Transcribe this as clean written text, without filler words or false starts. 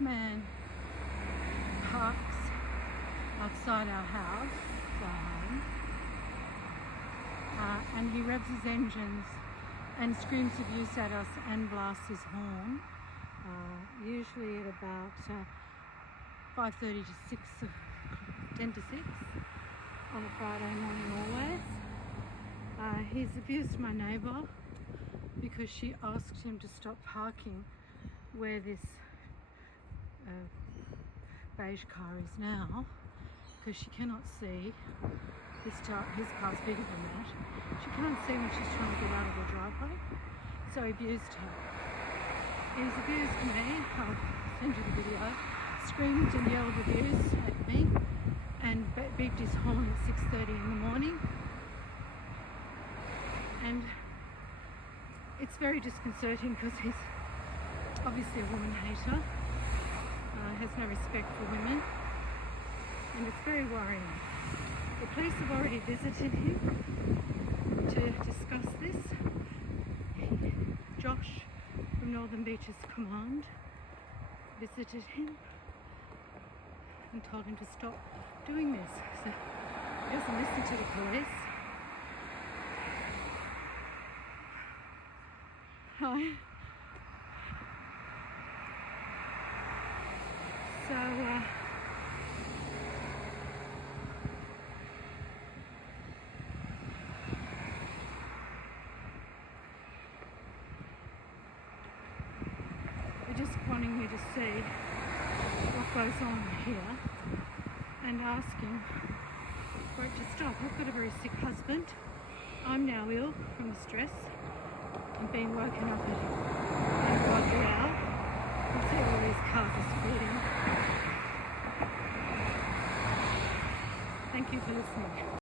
man parks outside our house, our home, and he revs his engines and screams abuse at us and blasts his horn, usually at about 5:30 to 6, 10 to 6 on a Friday morning always. He's abused my neighbour because she asked him to stop parking where this beige car is now, because she cannot see. His car's bigger than that. She cannot see when she's trying to get out of the driveway, so he abused her. He's abused me. I'll send you the video. Screamed and yelled abuse at me and beeped his horn at 6:30 in the morning. And it's very disconcerting because he's obviously a woman hater, has no respect for women, and it's very worrying. The police have already visited him to discuss this. Josh from Northern Beaches Command visited him and told him to stop doing this. So he doesn't listen to the police. Hi. So they're just wanting me to see what goes on here and asking for it to stop. I've got a very sick husband. I'm now ill from the stress and being woken up at 8 o'clock hour. You can see all these cars are speeding. Thank you for listening.